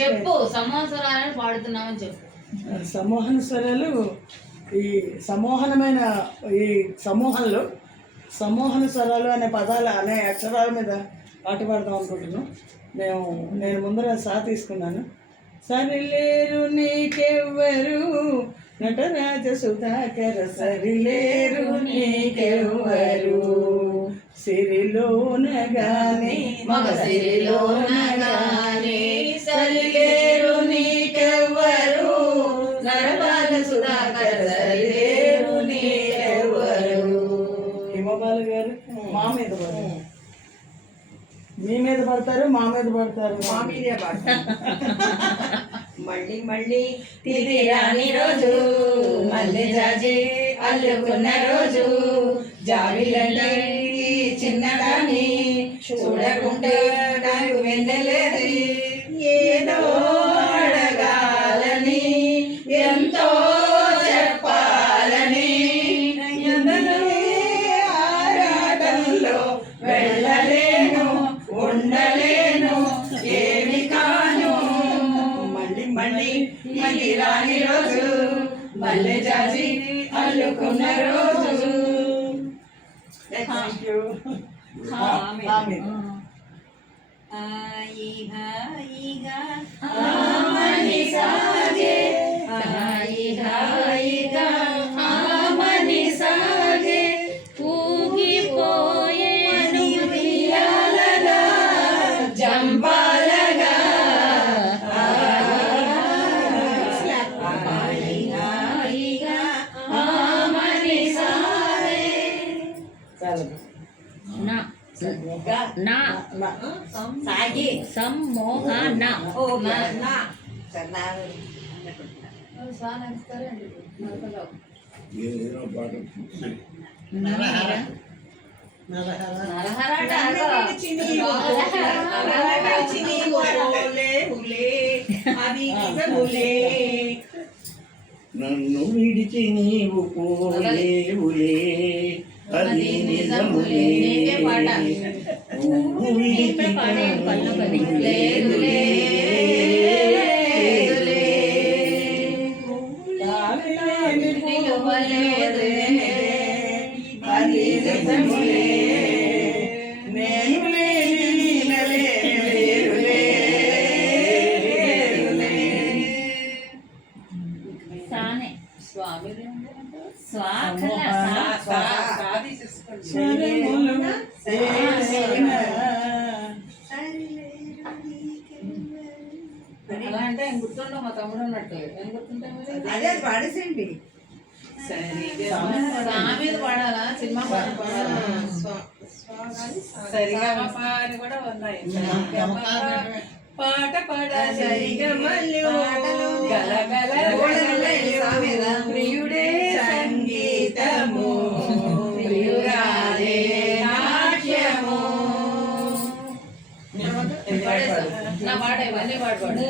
చెప్పు సమూహ స్వరాలను పాడుతున్నామని చెప్పు. సమూహన స్వరాలు ఈ సమూహనమైన ఈ సమూహంలో సమూహన స్వరాలు అనే పదాలు అనే అక్షరాల మీద పాట పాడదాం అనుకుంటున్నాం. నేను ముందర సా తీసుకున్నాను. సరిలేరు నీకెవ్వరు నటరాజ సుధాకర సరిలేరు నీకెవ్వరు సిరిలోనగానే మగ సిరిలోనగానే సరిలేరు నీకెవ్వరు నరబాల సుధాకర సరిలేరు నీకెవ్వరు. హిమబాల గారు మా మీద పడతారు, మీ మీద పడతారు, మా మీద పడతారు, మా మీదే పడతారు. మళ్ళీ మళ్ళీ తిరిగి రాని రోజు మళ్ళీ జాజి అల్లుకున్న రోజు జాబిలంటే చిన్నదాన్ని చూడకుంటే నాకు వెందలేదు. ఏదో అడగాలని ఎంతో చెప్పాలని ఆరాటంలో వెళ్ళలేను ఉండలేను ఏమి కాను. మళ్ళీ మళ్ళీ మళ్ళీ రాని రోజు మళ్ళీ జాజి అల్లుకున్న రోజు. Thank you. హాయిగా ఆమని సాగే హాయిగా ఆమని సాగే ఊగిపోయేను ఉయ్యాలగా జంపాలగా హాయిగా ఆమని సాగే. నా సాగి సమ్మోహన నన్ను విడిచి నీవు పోలేవులే అది నిజములే నువ్వు విడిచి లేదులే అది నిజములే నేను సానే స్వామి స్వాకల అలా అంటే ఆయన గుర్తుండవు, మా తమ్ముడు ఉన్నట్టు ఏం గుర్తుంటాయి మరి. అదే పాడేసేయండి. మీద పాడాలా సినిమా పాట పాడాలా సరిగా అని కూడా ఉన్నాయి. పాట పాడ సరిగా ప్రియుడే సంగీతము ప్రియురాలే నాట్యము. నా పాట ఇవన్నీ పాడుకోండి.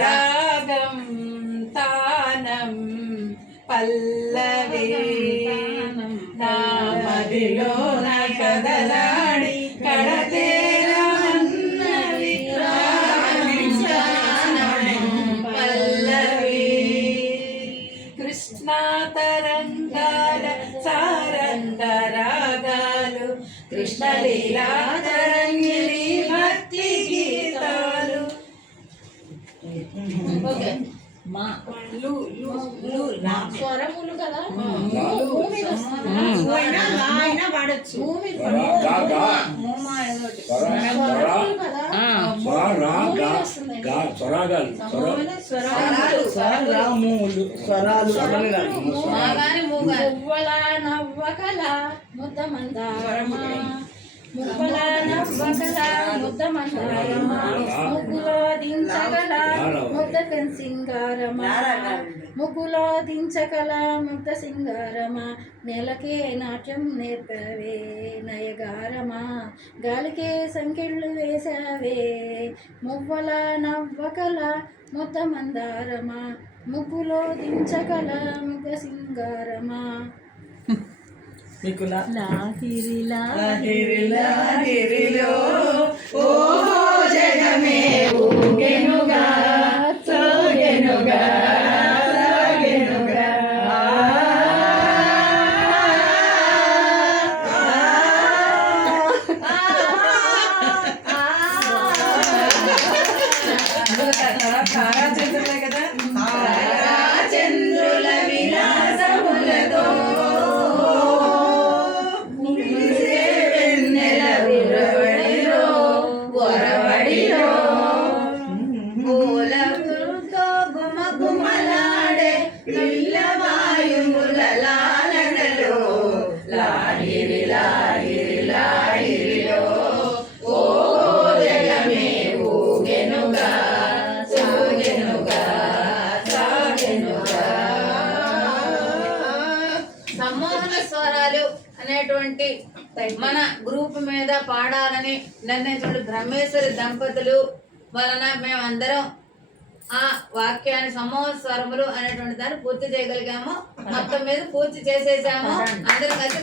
రాగం తానం పల్లవి నా మదిలో నా కదలాడి కడతేరన్నవి పల్లవి. కృష్ణా తరంగాల సారంగ రాగాలు కృష్ణలీలా తరంగిలి భక్తి గీతాలు. మా స్వరములు కదా పాడచ్చు. మువ్వల నవ్వకల ముద్ద మందారమా మువ్వల నవ్వకల ముద్ద మందారమా ముగ్గులో దించగల ముద్ద సింగారమా ముగ్గులో దించగల ముద్ద సింగారమా నెలకే నాట్యం నేర్పవే నయగారమా గాలికే సంకెళ్ళు వేసావే మువ్వల నవ్వకల ముద్ద మందారమా ముగ్గులో దించగల ముద్ద సింగారమా. మీకు లాహిరి లాహిరి లాహిరిలో ఓ జగమే ఊగెనుగా సాగెనుగా సాగెనుగా తారాచంద్రులే కదా తారాచంద్రుల విలాసములతో ముగిసే వెన్నెల ఉరవడిలో ఉరవడిలో పూలతో గుమగుమలాడే పిల్లవాయుముల లాలనలో లాహిరి లాహిరి లాహిరిలో ఓ జగమే ఊగెనుగా సాగెనుగా సాగెనుగా. సమ్మోహన స్వరాలు అనేటువంటి మన గ్రూప్ మీద పాడాలని నిర్ణయించిన బ్రహ్మేశ్వరి దంపతులు వలన మేమందరం ఆ వాక్యాన్ని సమ్మోహన స్వరములు అనేటువంటి దాన్ని పూర్తి చేయగలిగాము. మొత్తం మీద పూర్తి చేసేసాము. అందరం కలిసి